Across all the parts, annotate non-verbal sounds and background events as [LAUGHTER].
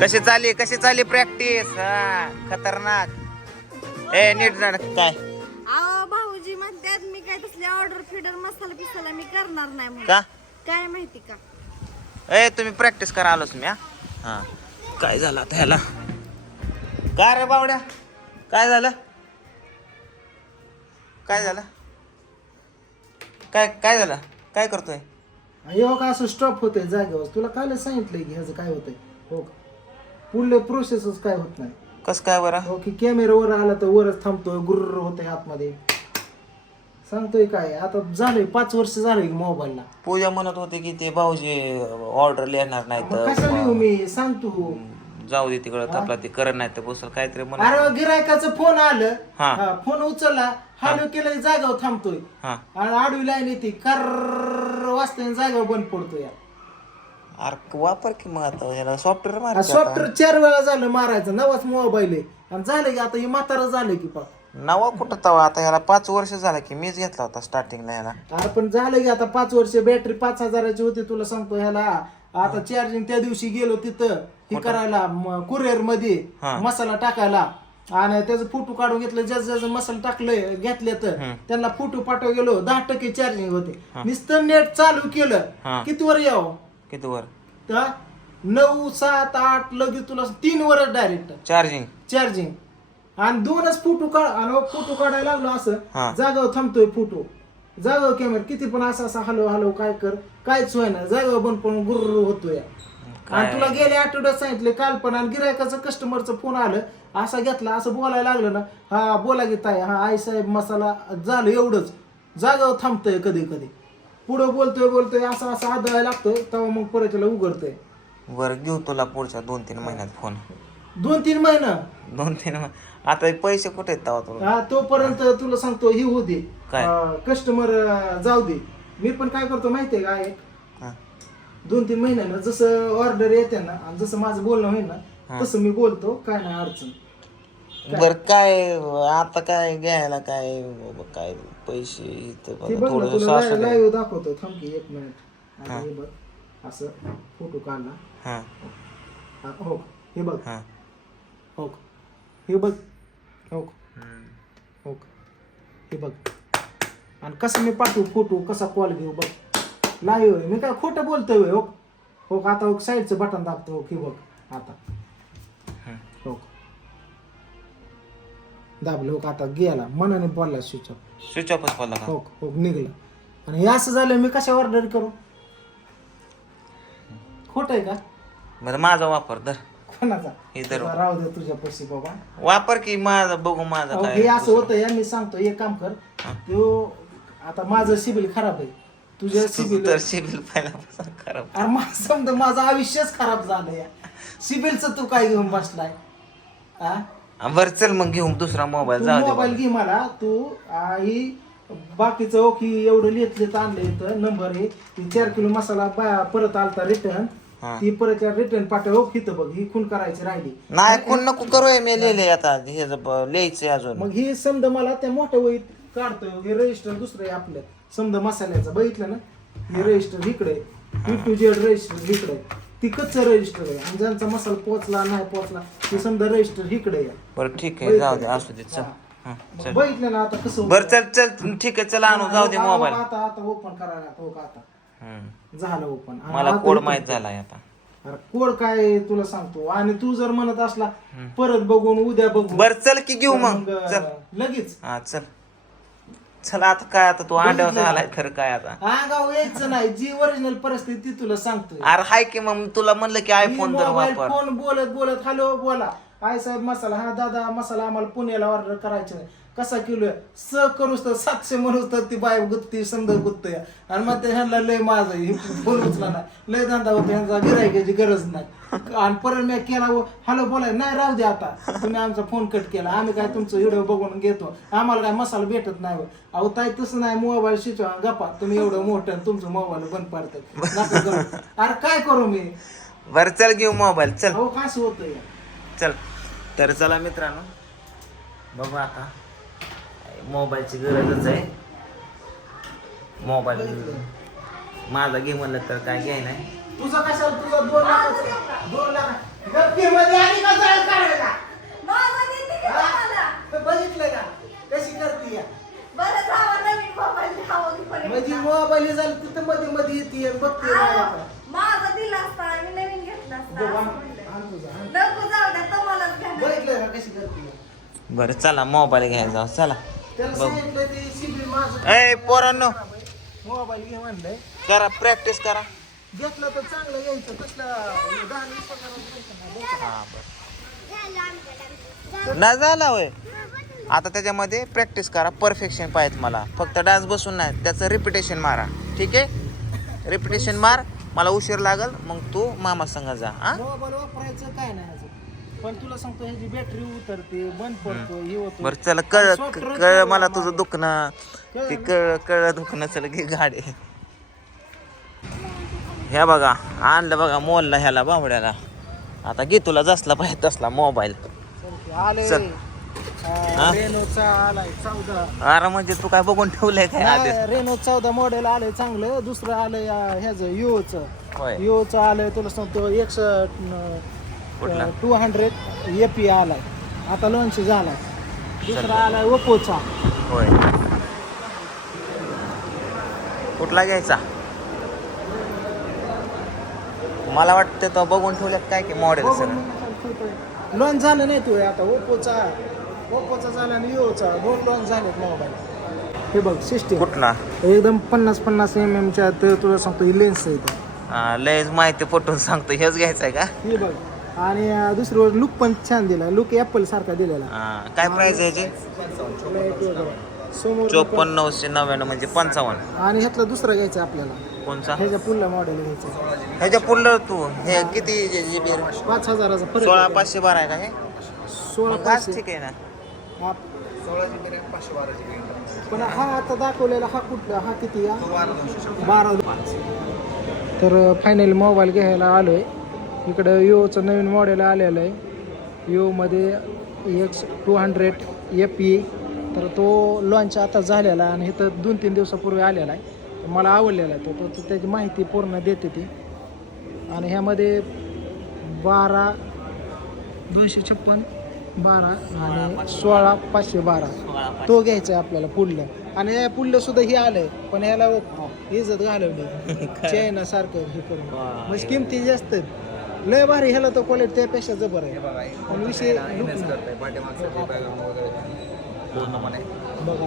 कशी चालली कशी चालली प्रॅक्टिस हा खतरनाक. ए नीट झाड काय? अहो भाऊजी म्हणतात मी काय तसले ऑर्डर फिडर मसाला पिसाला मी करणार नाही म्हणून. का? काय माहिती का? ए तुम्ही प्रॅक्टिस करा आलोच मी हा. हा. काय झालं आता ह्याला? काय रे बावड्या? काय झालं? काय झालं? काय काय झालं? काय करतोय? हो का असं स्टॉप होतंय जागेवर? तुला काल सांगितलंय की ह्याचं काय होतंय. हो का? पुढले प्रोसेसच काय होत नाही. कस काय बरं? हो की कॅमेरावर आला तर वरच थांबतोय गुर्र होतंय आतमध्ये. सांगतोय काय आता झालंय पाच वर्ष झालंय मोबाईलला. पूजा म्हणत होते की ते भाऊजी ऑर्डर लिहिणार नाही मग कसं लिहू तर मी सांग तू. जाऊ दे तिकडं आपला ते करत नाही तर बसल काहीतरी म्हणत अरे गिरायकाचा फोन आलं. हा. हा, फोन उचलला हॅलो केलं की जागावर थांबतोय. हा. आणि आडवी लाईन येते कर वाजता जागावर बंद पडतोय. अरे वापर की मग आता ह्याला सॉफ्टवेअर मार सॉफ्टवेअर चार वेळा झालं मारायचं. नवाच मोबाईल आहे. आणि झालं की आता हे म्हातारा झालं की पा नवा कुठं तवा? आता ह्याला पाच वर्ष झालं की मीच घेतला होता स्टार्टिंगला ह्याला. अरे पण झालं की आता पाच वर्ष बॅटरी पाच हजाराची होती तुला सांगतो ह्याला. आता चार्जिंग त्या दिवशी गेलो तिथं. हे करायला कुरिअरमध्ये हा. मसाला टाकायला. आणि त्याचं फोटो काढून घेतलं ज्याचं ज्याचं मसाला टाकलंय घेतले तर त्यांना फोटो पाठव गेलो. दहा टक्के चार्जिंग होते. नुसतं नेट चालू केलं. हा. किती वर यावं? किती वर? तर नऊ सात आठ लगेच तुला तीन वरच डायरेक्ट चार्जिंग चार्जिंग आणि दोनच फोटो काढ आणि फोटो काढायला लागलो हा. असं जागावर थांबतोय फोटो. जागावर कॅमेरा किती पण असं असं हलव हलव काय कर. काहीच होय ना जागावर बंद पडून गुर्र होतोय. आणि तुला गेल्या आठवड्यात सांगितले काल पण आणि गिरायकाचं कस्टमरचं फोन आलं. असा घेतला असं बोलायला लागलं ना. हा बोला घेत आहे हा आई साहेब मसाला झालं एवढंच. जागावर थांबतोय कधी कधी पुढं बोलतोय बोलतोय असं असं आदळायला लागतोय तेव्हा मग परत त्याला उघडतोय. वर घेऊ तुला पुढच्या दोन तीन महिन्यात फोन दोन तीन महिना? दोन तीन मह- आता हे पैसे कुठे आहेत तेव्हा तुला? हा तोपर्यंत तुला सांगतो ही होऊ दे. काय? कस्टमर जाऊ दे. मी पण काय करतो माहितीये का एक? हा. दोन तीन महिन्यानं जसं ऑर्डर येते ना आणि जसं माझं बोलणं होईल ना तसं मी बोलतो काय नाही अडचण. बर काय आता काय घ्यायला काय बाबा काय पैसे इथं ते बघा, बघ ना थोडं तुला सासू लाईव्ह दाखवतो थांब की एक मिनिट आता हे. बघ असं फोटो काढला. हा. हा, हो हे बघ. हा. हो हे बघ. हो. हो हे बघ. आणि कसं मी पाठवू फोटो कसा कॉल घेऊ बघ. लाईव्ह मी काय खोटं बोलतोय होय, हो? हो आता साईडचं बटन दाबतो हो की बघ आता. हो. दाबलं हो का, आता गेला मनाने बोलला स्विच ऑफ स्विच ऑफच पडला का? हो हो निघलं. आणि हे असं झालं मी कशा ऑर्डर करू? खोट आहे का? बरं माझा वापर धर. कोणाचा? हे धर. राहू दे तुझ्या पैसे बाबा. वापर की माझा बघू माझा अहो, काय हे असं होतं या मी सांगतो एक काम कर. तो आता माझं सिबिल खराब आहे. तुझं सिबिल तर सिबिल पहिल्यापासून खराब. अरे समजा माझं आयुष्यच खराब झालं या सिबिलचं तू काय घेऊन बसलाय? हा? हा, बरं चल मग घेऊन दुसरा मोबाईल तू जाऊ दे मोबाईल घे मला. तू आई बाकीचं ओकी एवढं लिहित लिहित आणलं इथं नंबर आहे. ती चार किलो मसाला बा- परत आलता रिटर्न हा. ती परत रिटर्न पाठव ओक इथं बघ ही खून करायची राहिली. नाही कोण नको करू मी लिहिले आता. हे ज- लिहायचंय अजून. मग ही समजा मला त्या मोठ्या वहीत काढतोय हे. रजिस्टर दुसरं आहे आपलं. समजा मसाल्याचं. बघितलं ना? हे रजिस्टर इकडे. टू जेड रजिस्टर इकडे. ती कच्चं रजिस्टर आहे. आणि ज्यांचा मसाला पोचला नाही पोचला ते समजा रजिस्टर इकडे आहे बरं ठीक आहे. जाऊ दे असू दे चल. हा, बघितलं ना आता कसं बरं चल चल. ठीक आहे चल आणू. जाऊ दे मोबाईल आता आता ओपन करायला हो का आता. हम्म. झालं ओपन मला कोड माहीत झालाय आता. अरे कोड काय आहे तुला सांगतो. आणि तू जर म्हणत असला परत बघून उद्या बघू. बर चल की घेऊ मग. मग, चल. लगेच. हा चल. चल आता काय आता तू अंड्यावर आलाय तर काय आता? यायचं नाही. जी ओरिजिनल परिस्थिती ती तुला सांगतोय. अरे हाय की मग तुला म्हणलं की आयफोन मोबाईल वापर. फोन बोलत बोलत हॅलो बोला. आय साहेब मसाला हा दादा मसाला आम्हाला पुण्याला ऑर्डर करायचा कसा किलो स करूस तर सातशे म्हणूस तर ती बाय गुत्ती संद गुत्त आणि मग ते ह्यांना लय माझं हे फोन उचला नाही लय धंदा होतो ह्यांचा गिरायकाची गरज नाही. आणि परत मी केला हॅलो बोलाय नाही राहू दे आता. तुम्ही आमचा फोन कट केला. आम्ही काय तुमचं व्हिडिओ बघून घेतो. आम्हाला काय मसाला भेटत नाही. अहो ताई तसं नाही मोबाईल शिचवा गप्पा. तुम्ही एवढं मोठं तुमचं मोबाईल बंद पडतात अरे काय करू मी? बर चल घेऊ मोबाईल चल. अहो काय होतंय? चल. तर चला मित्रांनो बघू आता. मोबाईलची गरजच आहे. मोबाईल माझा घे म्हणलं तर काय घ्याय नाही. तुझं कसं तुझं दोन लाख दोन लाख. गप्पी मध्ये आणि कसं करायला बघितलं का? कशी करते या? म्हणजे मोबाईल झालं तिथं मध्ये मध्ये येते बघते नको कशी करते? बरं चला मोबाईल घ्यायला जाऊ चला. त्याला बघ. सांगितलं ते शिबिर माझं. ए पोरांनो. मोबाईल घे म्हणलंय. करा प्रॅक्टिस करा. घेतलं तर चांगलं घ्यायचं कसलं दहा वीस हजाराचं घ्यायचं नाही, बरं का? हा बरं. ना झाला होय. आता त्याच्यामध्ये प्रॅक्टिस करा परफेक्शन पाहिजे मला. फक्त डान्स बसून नाही त्याचं रिपिटेशन मारा. ठीक आहे? रिपिटेशन मार मला उशीर लागल मग तू मामा संग जा हा? मोबाईल वापरायचं काय नाही ह्याचं. पण तुला सांगतो ह्याची बॅटरी उतरते बंद पडतो हे होतो. बरं चल कळ कळ मला तुझं दुखणं. ते कळ कळ दुखणं चल घे गाडी. ह्या बघा आणलं बघा मोलला ह्याला बांबड्याला. आता घे तुला जसला पाहिजे तसला मोबाईल. आले. चल. रेनोचा आलाय चौदा. अरे म्हणजे तू काय बघून ठेवलंय काय आधी? नाही, रेनो चौदा मॉडेल आलंय चांगलं दुसरं आलंय ह्याचं युओचं युओचं आलंय तुला सांगतो एकशे कुठला? टू हंड्रेड एपी आलाय. आता लॉन्च झालाय. दुसरा आलाय ओप्पोचा होय. कुठला घ्यायचा? मला वाटतं तो बघून ठेवल्यात काय की मॉडेल सगळं. लॉन्च झालं नाही तू आता. ओप्पोचा ओप्पोचा झाला आणि विवोचा दोन लॉन्च झालेत मोबाईल हे बघ सिस्टीम कुठला? एकदम पन्नास पन्नास एम एमच्या तर तुला सांगतो ही लेन्स आहे इथं. माहिती पटवून सांगतो हेच घ्यायचंय का? हे बघ. आणि अं, दुसरी गोष्ट लुक पण छान दिला लुक ॲपल सारखा दिलेला. हा, काय प्राइस आहे याची? समोर चोपन्न नऊशे नव्याण्णव म्हणजे पंचावन्न. आणि ह्यातला दुसरा घ्यायचा आपल्याला. कोणचा? ह्याच्या पुढला मॉडेल घ्यायचा ह्याच्या पुढलं तू हे किती पाच हजाराचा फरक सोळा आहे. पाचशे बारा आहे का हे? सोळा मग पाचशे. ठीक आहे ना. हा. पण हा आता दाखवलेला हा कुठला? हा किती या बारा तर फायनली मोबाईल घ्यायला आलोय. इकडं विवोचं नवीन मॉडेल आलेलं आहे. विवोमध्ये X two hundred F E तर तो लॉन्च आता झालेला आहे आणि इथं दोन तीन दिवसापूर्वी आलेला आहे. तर मला आवडलेला आहे तो. तो तो त्याची माहिती पूर्ण देते ती. आणि ह्यामध्ये बारा दोनशे छप्पन बारा आणि सोळा पाचशे बारा. तो घ्यायचा आहे आपल्याला पुढलं. आणि पुढलं सुद्धा हे आलंय. पण ह्याला इज्जत घालवली. [LAUGHS] चायना सारखं हे करून. म्हणजे किमती जास्त आहेत. लय भारी ह्याला तर क्वालिटी त्यापेक्षा जबर आहे. पण विषय look नाही. बघा.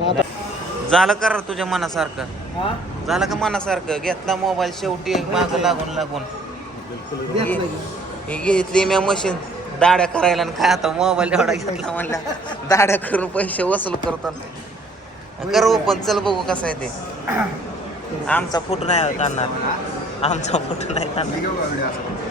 आता. आता झालं कर तुझ्या मनासारखं. हा? झालं का मनासारखं? घेतला मोबाईल शेवटी मागं लागून लागून. की. ही घेतली मी मशीन दाड्या करायला आणि काय आता मोबाईल एवढा घेतला म्हणला. दाड्या करून पैसे वसूल करतात करू पण चल बघू कसं आहे ते. आमचा फुट नाही काढणार आमचा फुट नाही काढणार हा, का?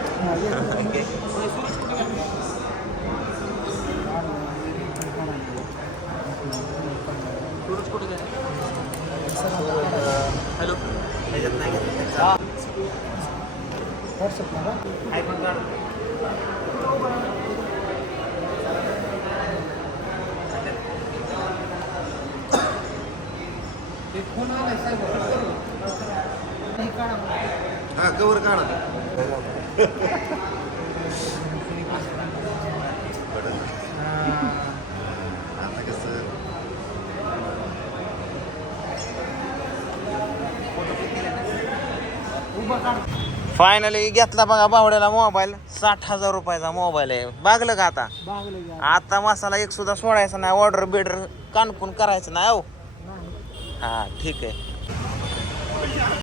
हे काढा. हा कवर काढा आता कसं फायनली घेतला बघा बावड्याला मोबाईल साठ हजार रुपयाचा मोबाईल आहे. बागलं का आता? आता. मसाला एक सुद्धा सोडायचा नाही. ऑर्डर बिर्डर कानपून करायचं नाही हो. हा ठीक आहे.